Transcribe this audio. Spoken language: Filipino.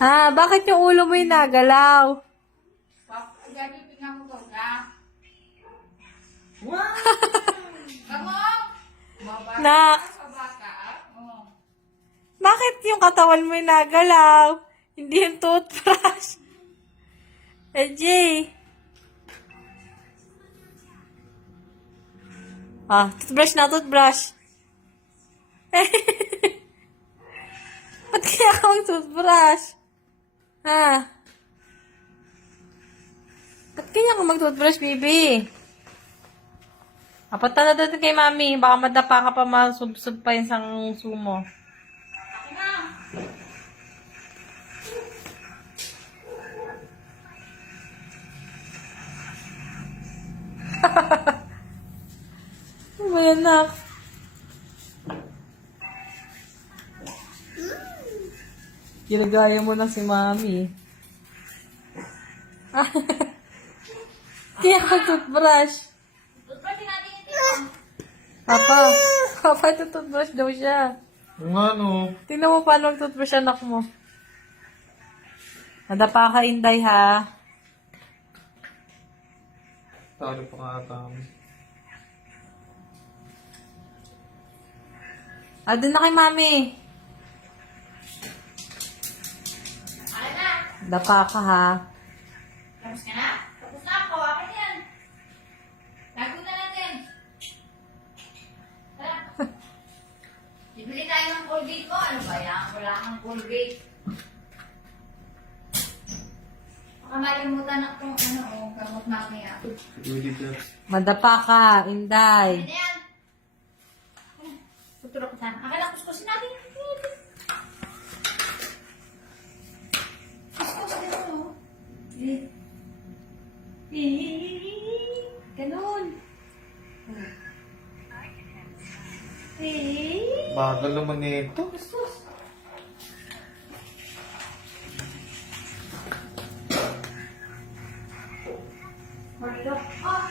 Ha? Bakit yung ulo mo yung nagalaw? Gagipin nga mo to, na? Wow! Kamu? Mabaka Nak. sa baka, oh. Bakit yung katawan mo yung nagalaw? Hindi yung toothbrush. Jay. Toothbrush na, toothbrush. Ba't kaya ka mag-toothbrush? Ha? Ba't kaya ka mag-toothbrush, baby? Apat na doon kay mami. Baka madapa ka pa, masubsob pa yung sang sumo. Ano ba yan, nak? Ginagaya mo na si mami. Kaya ka toothbrush. Toothbrush natin ito. Papa, ito toothbrush daw siya. Yung ano? Tingnan mo paano mag-toothbrush anak mo. Nadapa ka, Inday, ha? Talo pa nga ata kami. Doon na kay mami. Alam na. Dapa ka, ha? Tapos ka na? Tapos na ako. Akin yan. Tago na natin. Tara. Bibili tayo ng Colgate ko. Ano ba yan? Wala kang Colgate. Baka malimutan akong gamot mamaya. Pwede ka. Madapa ka, Inday. Ano yan? Tutulog ka sana. Akin lang kuskusin natin. Kuskus dito. Ganon. Bagal naman nito. Kuskus. Marilo. Oh!